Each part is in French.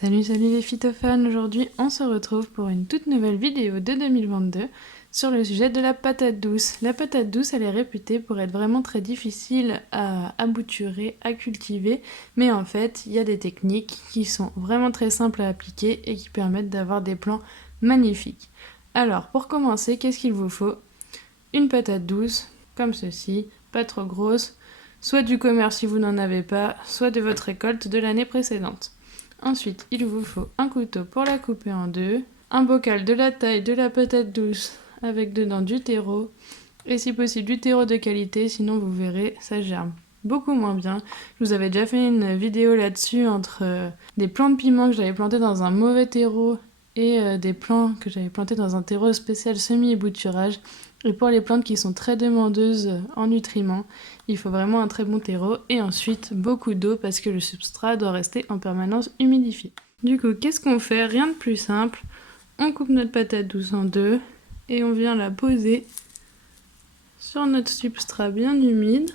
Salut les phytophanes, aujourd'hui on se retrouve pour une toute nouvelle vidéo de 2022 sur le sujet de la patate douce. La patate douce elle est réputée pour être vraiment très difficile à abouturer, à cultiver, mais en fait il y a des techniques qui sont vraiment très simples à appliquer et qui permettent d'avoir des plants magnifiques. Alors pour commencer, qu'est-ce qu'il vous faut? Une patate douce, comme ceci, pas trop grosse, soit du commerce si vous n'en avez pas, soit de votre récolte de l'année précédente. Ensuite, il vous faut un couteau pour la couper en deux, un bocal de la taille de la patate douce avec dedans du terreau, et si possible du terreau de qualité, sinon vous verrez, ça germe beaucoup moins bien. Je vous avais déjà fait une vidéo là-dessus entre des plants de piment que j'avais plantés dans un mauvais terreau et des plants que j'avais plantés dans un terreau spécial semi-ébouturage. Et pour les plantes qui sont très demandeuses en nutriments, il faut vraiment un très bon terreau et ensuite beaucoup d'eau parce que le substrat doit rester en permanence humidifié. Du coup, qu'est-ce qu'on fait? Rien de plus simple. On coupe notre patate douce en deux et on vient la poser sur notre substrat bien humide.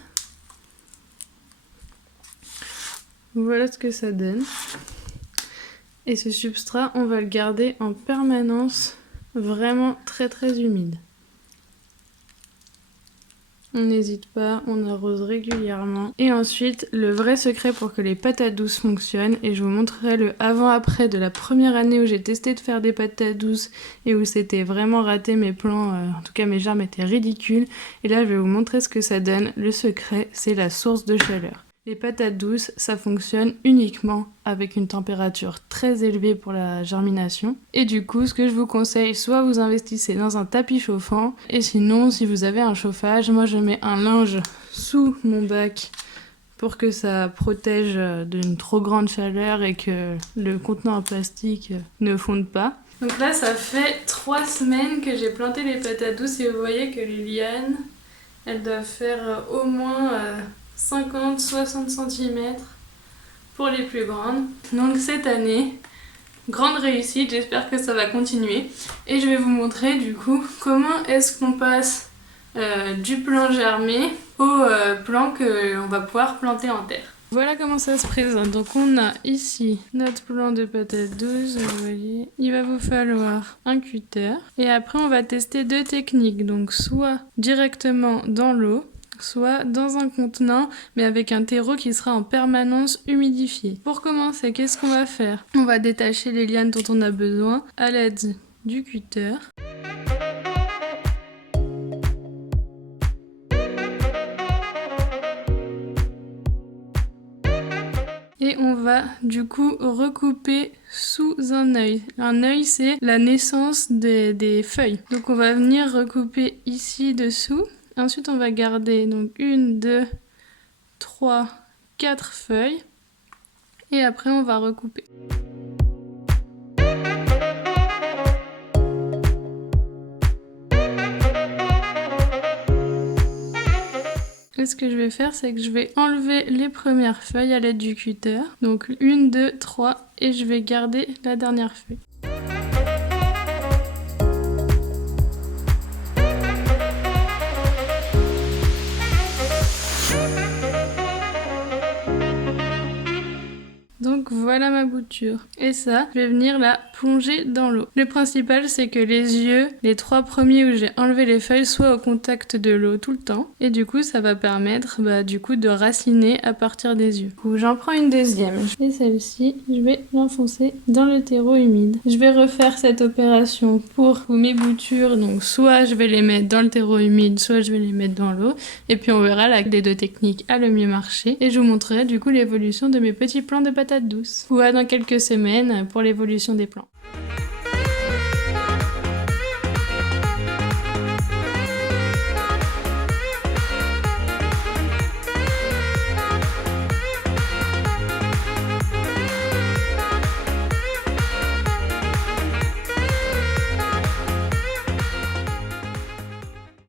Voilà ce que ça donne. Et ce substrat, on va le garder en permanence vraiment très humide. On n'hésite pas, on arrose régulièrement. Et ensuite, le vrai secret pour que les patates douces fonctionnent, et je vous montrerai le avant-après de la première année où j'ai testé de faire des patates douces et où c'était vraiment raté, mes plants, en tout cas mes germes étaient ridicules. Et là, je vais vous montrer ce que ça donne. Le secret, c'est la source de chaleur. Les patates douces, ça fonctionne uniquement avec une température très élevée pour la germination. Et du coup, ce que je vous conseille, soit vous investissez dans un tapis chauffant, et sinon, si vous avez un chauffage, moi je mets un linge sous mon bac pour que ça protège d'une trop grande chaleur et que le contenant en plastique ne fonde pas. Donc là, ça fait 3 semaines que j'ai planté les patates douces et vous voyez que les lianes, elles doivent faire au moins 50-60 cm pour les plus grandes. Donc cette année, grande réussite, j'espère que ça va continuer. Et je vais vous montrer du coup comment est-ce qu'on passe du plant germé au plant qu'on va pouvoir planter en terre. Voilà comment ça se présente. Donc on a ici notre plant de patates douces, vous voyez. Il va vous falloir un cutter. Et après on va tester deux techniques. Donc soit directement dans l'eau, soit dans un contenant, mais avec un terreau qui sera en permanence humidifié. Pour commencer, qu'est-ce qu'on va faire? On va détacher les lianes dont on a besoin à l'aide du cutter. Et on va du coup recouper sous un œil. Un œil, c'est la naissance des feuilles. Donc on va venir recouper ici dessous. Ensuite, on va garder donc 1, 2, 3, 4 feuilles. Et après, on va recouper. Et ce que je vais faire, c'est que je vais enlever les premières feuilles à l'aide du cutter. Donc 1, 2, 3 et je vais garder la dernière feuille. Donc voilà ma bouture. Et ça, je vais venir la plonger dans l'eau. Le principal, c'est que les yeux, les 3 premiers où j'ai enlevé les feuilles, soient au contact de l'eau tout le temps. Et du coup, ça va permettre de raciner à partir des yeux. Du coup, j'en prends une deuxième. Et celle-ci, je vais l'enfoncer dans le terreau humide. Je vais refaire cette opération pour mes boutures. Donc soit je vais les mettre dans le terreau humide, soit je vais les mettre dans l'eau. Et puis on verra laquelle des deux techniques a le mieux marché. Et je vous montrerai du coup l'évolution de mes petits plants de patates douces. Ou dans quelques semaines pour l'évolution des plants.